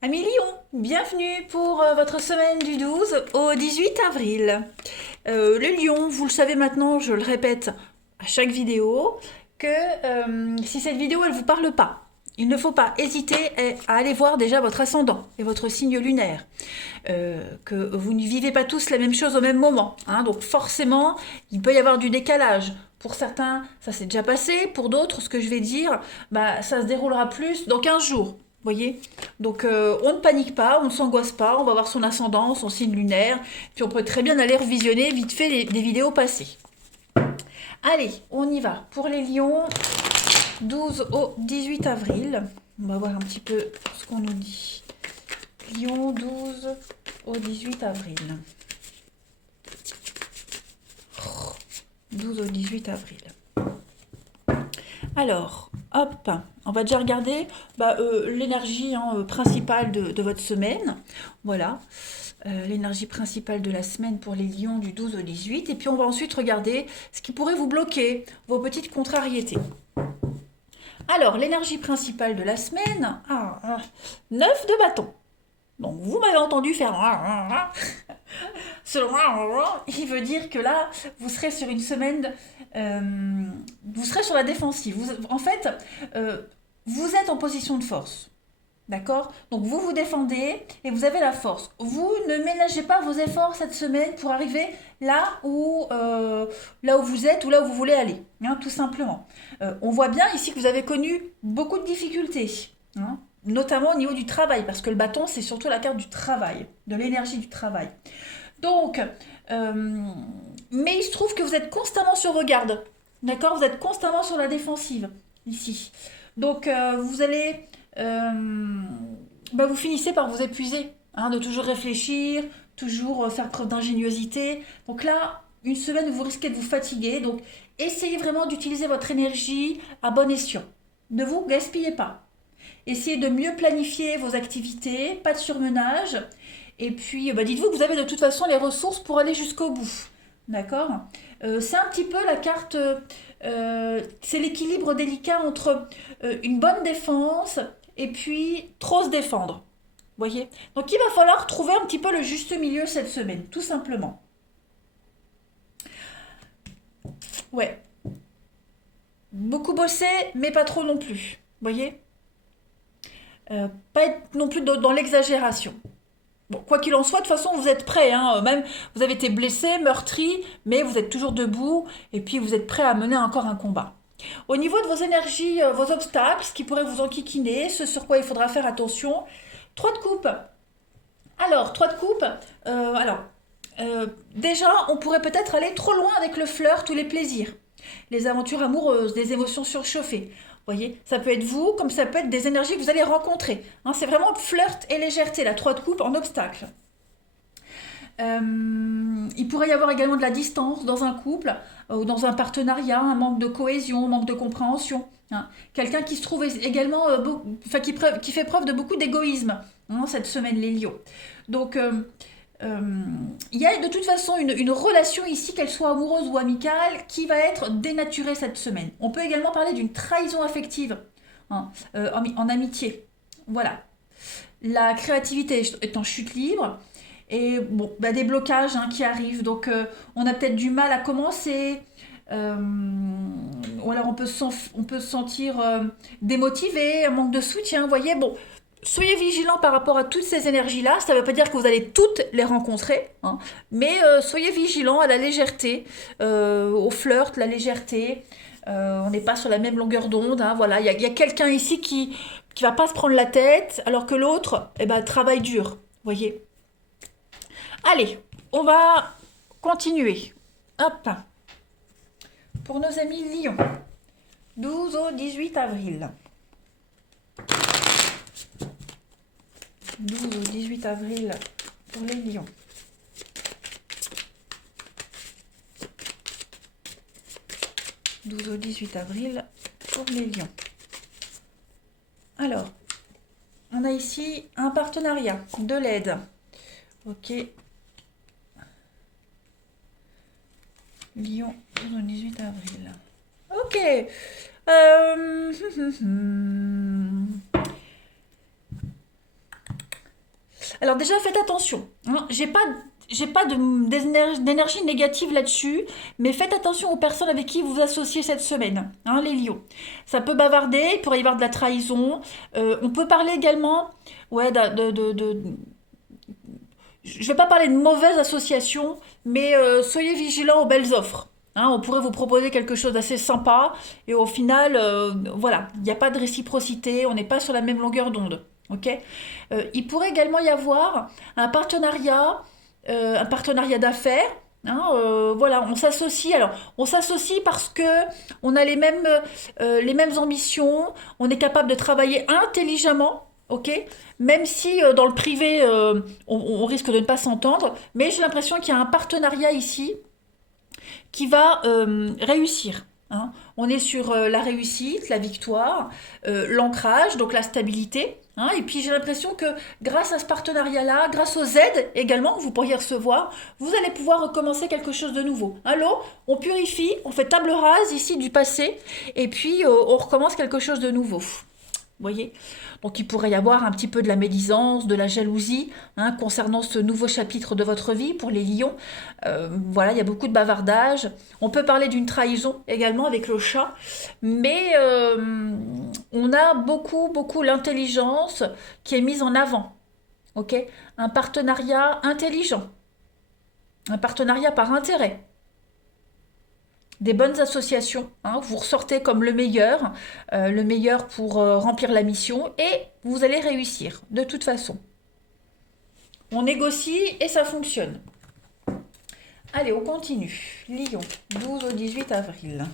Amis Lyon, bienvenue pour votre semaine du 12 au 18 avril. Les lions, vous le savez maintenant, je le répète à chaque vidéo, que si cette vidéo elle vous parle pas, il ne faut pas hésiter à aller voir déjà votre ascendant et votre signe lunaire. Que vous ne vivez pas tous la même chose au même moment, hein, donc forcément il peut y avoir du décalage. Pour certains, ça s'est déjà passé. Pour d'autres, ce que je vais dire, bah, ça se déroulera plus dans 15 jours. Voyez. Donc on ne panique pas, on ne s'angoisse pas, on va voir son ascendant, son signe lunaire, puis on peut très bien aller revisionner vite fait des vidéos passées. Allez, on y va. Pour les lions, 12 au 18 avril, on va voir un petit peu ce qu'on nous dit. Lion, 12 au 18 avril. 12 au 18 avril. Alors, hop, on va déjà regarder l'énergie principale de votre semaine. Voilà, l'énergie principale de la semaine pour les lions du 12 au 18. Et puis on va ensuite regarder ce qui pourrait vous bloquer, vos petites contrariétés. Alors, l'énergie principale de la semaine, 9 de bâton. Donc vous m'avez entendu faire ce il veut dire que là, vous serez sur une semaine, vous serez sur la défensive. En fait, euh, vous êtes en position de force. D'accord. Donc vous vous défendez et vous avez la force. Vous ne ménagez pas vos efforts cette semaine pour arriver là où vous êtes ou là où vous voulez aller, hein, tout simplement. On voit bien ici que vous avez connu beaucoup de difficultés, hein, notamment au niveau du travail, parce que le bâton, c'est surtout la carte du travail, de l'énergie du travail. Donc, mais il se trouve que vous êtes constamment sur vos gardes, d'accord. Vous êtes constamment sur la défensive, ici. Donc, vous allez vous finissez par vous épuiser, hein, de toujours réfléchir, toujours faire preuve d'ingéniosité. Donc là, une semaine où vous risquez de vous fatiguer. Donc essayez vraiment d'utiliser votre énergie à bon escient. Ne vous gaspillez pas. Essayez de mieux planifier vos activités, pas de surmenage. Et puis, dites-vous que vous avez de toute façon les ressources pour aller jusqu'au bout. D'accord. C'est un petit peu la carte, c'est l'équilibre délicat entre une bonne défense et puis trop se défendre. Voyez. Donc il va falloir trouver un petit peu le juste milieu cette semaine, tout simplement. Ouais. Beaucoup bosser, mais pas trop non plus. Voyez. Pas être non plus dans l'exagération. Bon, quoi qu'il en soit, de toute façon, vous êtes prêt, hein. Même vous avez été blessé, meurtri, mais vous êtes toujours debout et puis vous êtes prêt à mener encore un combat. Au niveau de vos énergies, vos obstacles, ce qui pourrait vous enquiquiner, ce sur quoi il faudra faire attention. 3 de coupe. Alors, 3 de coupe. Déjà, on pourrait peut-être aller trop loin avec le flirt ou les plaisirs, les aventures amoureuses, des émotions surchauffées. Vous voyez, ça peut être vous, comme ça peut être des énergies que vous allez rencontrer. Hein, c'est vraiment flirt et légèreté, la 3 de coupe en obstacle. Il pourrait y avoir également de la distance dans un couple ou dans un partenariat, un manque de cohésion, un manque de compréhension, hein. Quelqu'un qui se trouve également, qui fait preuve de beaucoup d'égoïsme, hein, cette semaine, les lions. Donc, euh, il y a de toute façon une relation ici, qu'elle soit amoureuse ou amicale, qui va être dénaturée cette semaine. On peut également parler d'une trahison affective, hein, en amitié. Voilà. La créativité est en chute libre. Et bon, des blocages, hein, qui arrivent. Donc, on a peut-être du mal à commencer. Euh, ou alors, on peut se sentir démotivé, un manque de soutien. Vous voyez, bon, soyez vigilants par rapport à toutes ces énergies-là. Ça ne veut pas dire que vous allez toutes les rencontrer, hein, mais soyez vigilants à la légèreté, au flirt, la légèreté. On n'est pas sur la même longueur d'onde, hein, voilà. Il y a quelqu'un ici qui va pas se prendre la tête, alors que l'autre, travaille dur. Vous voyez. Allez, on va continuer. Hop. Pour nos amis Lion, 12 au 18 avril. 12 au 18 avril pour les lions. « 12 au 18 avril pour les lions. Alors, on a ici un partenariat, de l'aide. Ok. Lion, 12 au 18 avril. Ok. Alors déjà, faites attention. Hein. J'ai pas d'énergie négative là-dessus, mais faites attention aux personnes avec qui vous vous associez cette semaine, hein, les lions. Ça peut bavarder, il pourrait y avoir de la trahison. On peut parler également, ouais, je ne vais pas parler de mauvaise association, mais soyez vigilants aux belles offres. Hein, on pourrait vous proposer quelque chose d'assez sympa et au final, voilà, il n'y a pas de réciprocité, on n'est pas sur la même longueur d'onde. Ok. Il pourrait également y avoir un partenariat d'affaires. Hein, voilà, on s'associe. Alors, on s'associe parce que on a les mêmes ambitions, on est capable de travailler intelligemment. Ok, même si dans le privé, on risque de ne pas s'entendre, mais j'ai l'impression qu'il y a un partenariat ici qui va réussir. Hein. On est sur la réussite, la victoire, l'ancrage, donc la stabilité. Hein. Et puis j'ai l'impression que grâce à ce partenariat-là, grâce aux aides également que vous pourriez recevoir, vous allez pouvoir recommencer quelque chose de nouveau. Allô, on purifie, on fait table rase ici du passé, et puis on recommence quelque chose de nouveau. Vous voyez. Donc il pourrait y avoir un petit peu de la médisance, de la jalousie hein, concernant ce nouveau chapitre de votre vie pour les lions. Voilà, il y a beaucoup de bavardage. On peut parler d'une trahison également avec le chat, mais on a beaucoup l'intelligence qui est mise en avant. Ok. Un partenariat intelligent, un partenariat par intérêt. Des bonnes associations. Hein, vous ressortez comme le meilleur pour remplir la mission et vous allez réussir de toute façon. On négocie et ça fonctionne. Allez, on continue. Lion, 12 au 18 avril.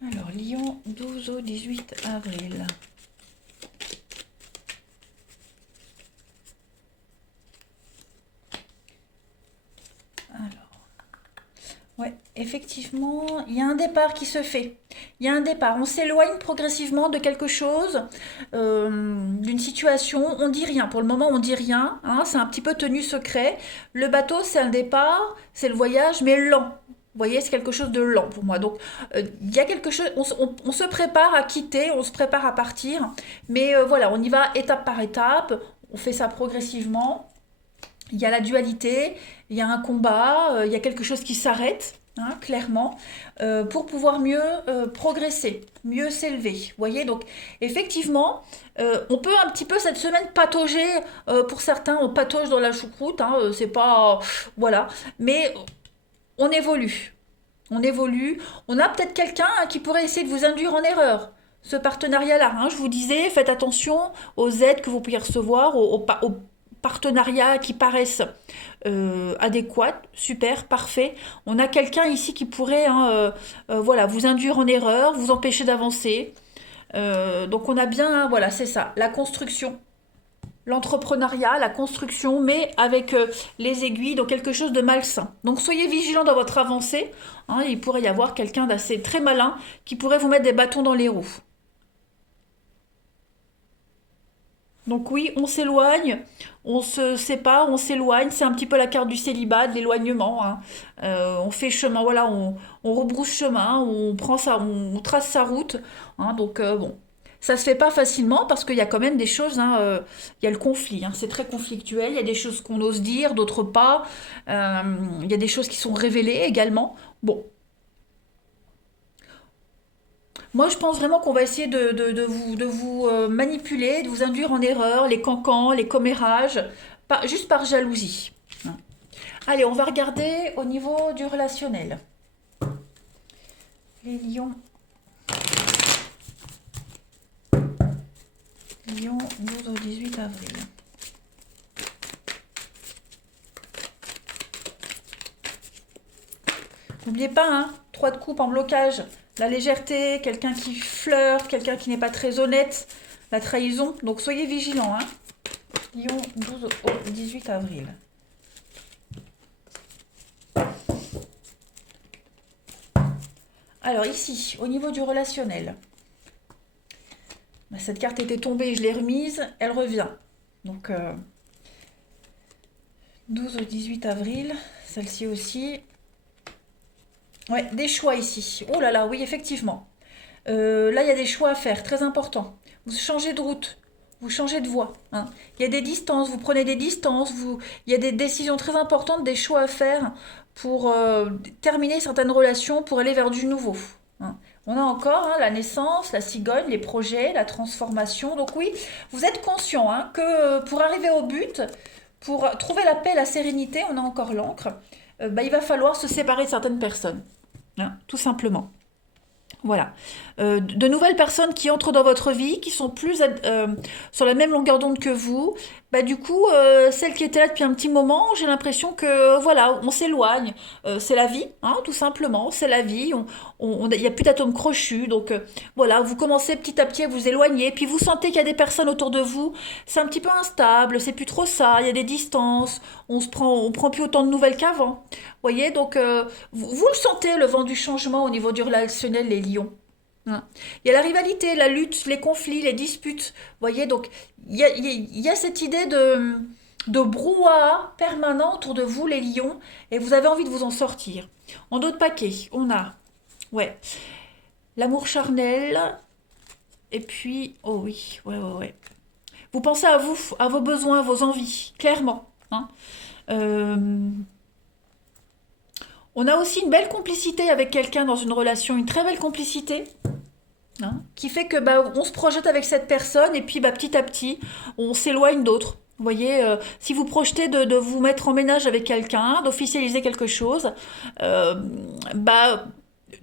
Alors, Lion, 12 au 18 avril. Ouais, effectivement, il y a un départ qui se fait. Il y a un départ. On s'éloigne progressivement de quelque chose, d'une situation. On dit rien. Pour le moment, on dit rien. Hein, c'est un petit peu tenu secret. Le bateau, c'est un départ, c'est le voyage, mais lent. Vous voyez, c'est quelque chose de lent pour moi. Donc, il y a quelque chose. On se prépare à quitter, on se prépare à partir. Mais voilà, on y va étape par étape. On fait ça progressivement. Il y a la dualité, il y a un combat, il y a quelque chose qui s'arrête, hein, clairement, pour pouvoir mieux progresser, mieux s'élever. Vous voyez, donc effectivement, on peut un petit peu cette semaine patauger, pour certains, on patauge dans la choucroute, hein, c'est pas... voilà, mais on évolue. On évolue. On a peut-être quelqu'un hein, qui pourrait essayer de vous induire en erreur. Ce partenariat-là, hein, je vous disais, faites attention aux aides que vous pouvez recevoir, aux partenariats qui paraissent adéquats, super, parfait. On a quelqu'un ici qui pourrait hein, voilà, vous induire en erreur, vous empêcher d'avancer. Donc on a bien, hein, voilà, c'est ça, la construction. L'entrepreneuriat, la construction, mais avec les aiguilles, donc quelque chose de malsain. Donc soyez vigilants dans votre avancée. Hein, il pourrait y avoir quelqu'un d'assez très malin qui pourrait vous mettre des bâtons dans les roues. Donc oui, on s'éloigne, on se sépare, on s'éloigne. C'est un petit peu la carte du célibat, de l'éloignement. Hein. On fait chemin, voilà, on rebrousse chemin, on prend ça, on trace sa route. Hein, donc bon, ça se fait pas facilement parce qu'il y a quand même des choses. Hein, il y a le conflit, hein, c'est très conflictuel. Il y a des choses qu'on ose dire, d'autres pas. Euh, il y a des choses qui sont révélées également. Bon, moi, je pense vraiment qu'on va essayer de vous manipuler, de vous induire en erreur, les cancans, les commérages, juste par jalousie. Hein. Allez, on va regarder au niveau du relationnel. Les lions. Lion, 12 au 18 avril. N'oubliez pas, hein, 3 de coupe en blocage. La légèreté, quelqu'un qui flirte, quelqu'un qui n'est pas très honnête, la trahison. Donc soyez vigilants. Hein. Lion, 12 au 18 avril. Alors ici, au niveau du relationnel, cette carte était tombée, je l'ai remise, elle revient. Donc 12 au 18 avril, celle-ci aussi. Ouais, des choix ici. Oh là là, oui, effectivement. Là, il y a des choix à faire, très importants. Vous changez de route, vous changez de voie, hein. Il y a des distances, vous prenez des distances, il y a des décisions très importantes, des choix à faire pour terminer certaines relations, pour aller vers du nouveau, hein. On a encore hein, la naissance, la cigogne, les projets, la transformation. Donc oui, vous êtes conscient hein, que pour arriver au but, pour trouver la paix, la sérénité, on a encore l'encre, bah, il va falloir se séparer de certaines personnes, hein, tout simplement. Voilà. De nouvelles personnes qui entrent dans votre vie, qui sont plus sur la même longueur d'onde que vous, bah du coup, celles qui étaient là depuis un petit moment, j'ai l'impression que voilà, on s'éloigne. C'est la vie, hein, tout simplement. C'est la vie. Il n'y a plus d'atomes crochus. Donc voilà, vous commencez petit à petit à vous éloigner. Puis vous sentez qu'il y a des personnes autour de vous. C'est un petit peu instable. C'est plus trop ça. Il y a des distances. On prend plus autant de nouvelles qu'avant. Voyez, donc vous le sentez, le vent du changement au niveau du relationnel, les lions. Hein. Il y a la rivalité, la lutte, les conflits, les disputes. Voyez, donc il y a cette idée de brouhaha permanent autour de vous, les lions, et vous avez envie de vous en sortir. En d'autres paquets, on a, ouais, l'amour charnel, et puis, oh oui, ouais, ouais, ouais. Vous pensez à vous, à vos besoins, à vos envies, clairement. Hein. Euh, on a aussi une belle complicité avec quelqu'un dans une relation, une très belle complicité, hein, qui fait que bah, on se projette avec cette personne et puis bah, petit à petit, on s'éloigne d'autres. Vous voyez, si vous projetez de vous mettre en ménage avec quelqu'un, d'officialiser quelque chose, euh, bah,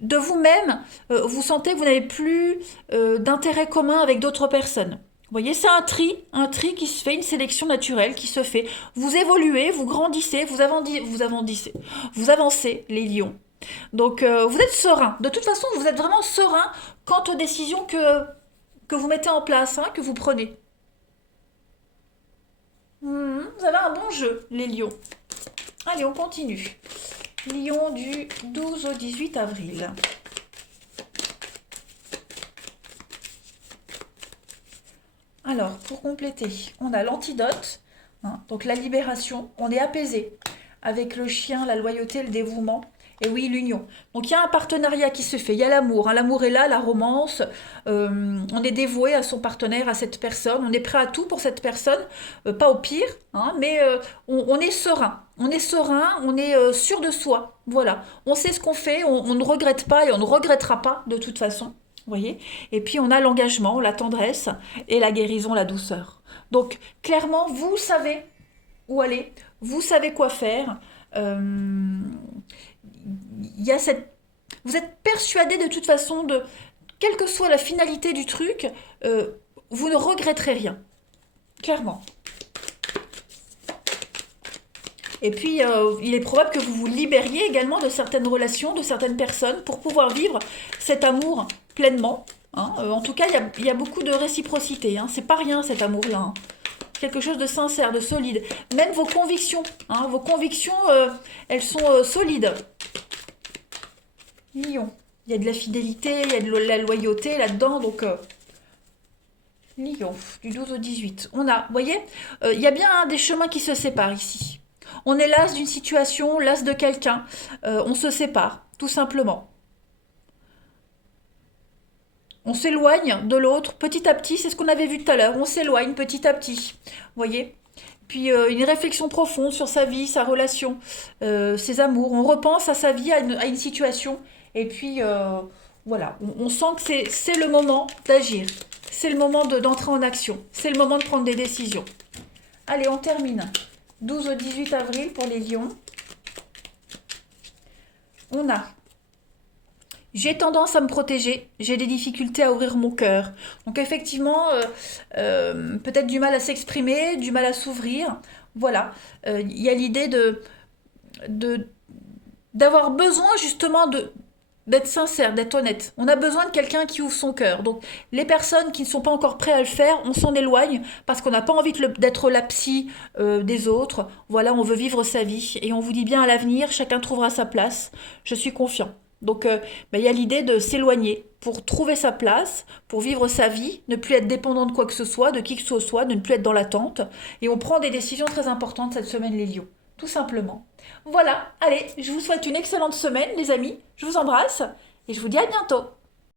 de vous-même, vous sentez que vous n'avez plus d'intérêt commun avec d'autres personnes. Vous voyez, c'est un tri qui se fait, une sélection naturelle qui se fait. Vous évoluez, vous grandissez, vous avancez, les lions. Donc, vous êtes serein. De toute façon, vous êtes vraiment serein quant aux décisions que vous mettez en place, hein, que vous prenez. Vous avez un bon jeu, les lions. Allez, on continue. Lion du 12 au 18 avril. Alors, pour compléter, on a l'antidote, hein, donc la libération. On est apaisé avec le chien, la loyauté, le dévouement. Et oui, l'union. Donc il y a un partenariat qui se fait, il y a l'amour. Hein. L'amour est là, la romance. On est dévoué à son partenaire, à cette personne. On est prêt à tout pour cette personne. Pas au pire, hein, mais on est serein. On est serein, on est sûr de soi. Voilà. On sait ce qu'on fait, on ne regrette pas et on ne regrettera pas de toute façon. Vous voyez. Et puis on a l'engagement, la tendresse et la guérison, la douceur. Donc clairement, vous savez où aller, vous savez quoi faire. Euh, il y a cette... Vous êtes persuadé de toute façon de... Quelle que soit la finalité du truc, vous ne regretterez rien. Clairement. Et puis, il est probable que vous vous libériez également de certaines relations, de certaines personnes, pour pouvoir vivre cet amour pleinement. Hein. En tout cas, il y a beaucoup de réciprocité. Hein. C'est pas rien cet amour-là. Hein. Quelque chose de sincère, de solide. Même vos convictions, elles sont solides. Lion. Il y a de la fidélité, il y a de la loyauté là-dedans, donc Lion, du 12 au 18. On a, vous voyez, il y a bien des chemins qui se séparent ici. On est las d'une situation, las de quelqu'un, on se sépare, tout simplement. On s'éloigne de l'autre petit à petit, c'est ce qu'on avait vu tout à l'heure, on s'éloigne petit à petit, vous voyez. Puis une réflexion profonde sur sa vie, sa relation, ses amours. On repense à sa vie, à une situation. Et puis voilà, on sent que c'est le moment d'agir. C'est le moment d'entrer en action. C'est le moment de prendre des décisions. Allez, on termine. 12 au 18 avril pour les lions. On a j'ai tendance à me protéger, j'ai des difficultés à ouvrir mon cœur. Donc effectivement, peut-être du mal à s'exprimer, du mal à s'ouvrir. Voilà, il y a l'idée de- d'avoir besoin justement d'être sincère, d'être honnête. On a besoin de quelqu'un qui ouvre son cœur. Donc les personnes qui ne sont pas encore prêtes à le faire, on s'en éloigne parce qu'on n'a pas envie d'être la psy des autres. Voilà, on veut vivre sa vie et on vous dit bien à l'avenir, chacun trouvera sa place. Je suis confiant. Donc il y a l'idée de s'éloigner pour trouver sa place, pour vivre sa vie, ne plus être dépendant de quoi que ce soit, de qui que ce soit, de ne plus être dans l'attente. Et on prend des décisions très importantes cette semaine, les lions. Tout simplement. Voilà, allez, je vous souhaite une excellente semaine, les amis. Je vous embrasse et je vous dis à bientôt.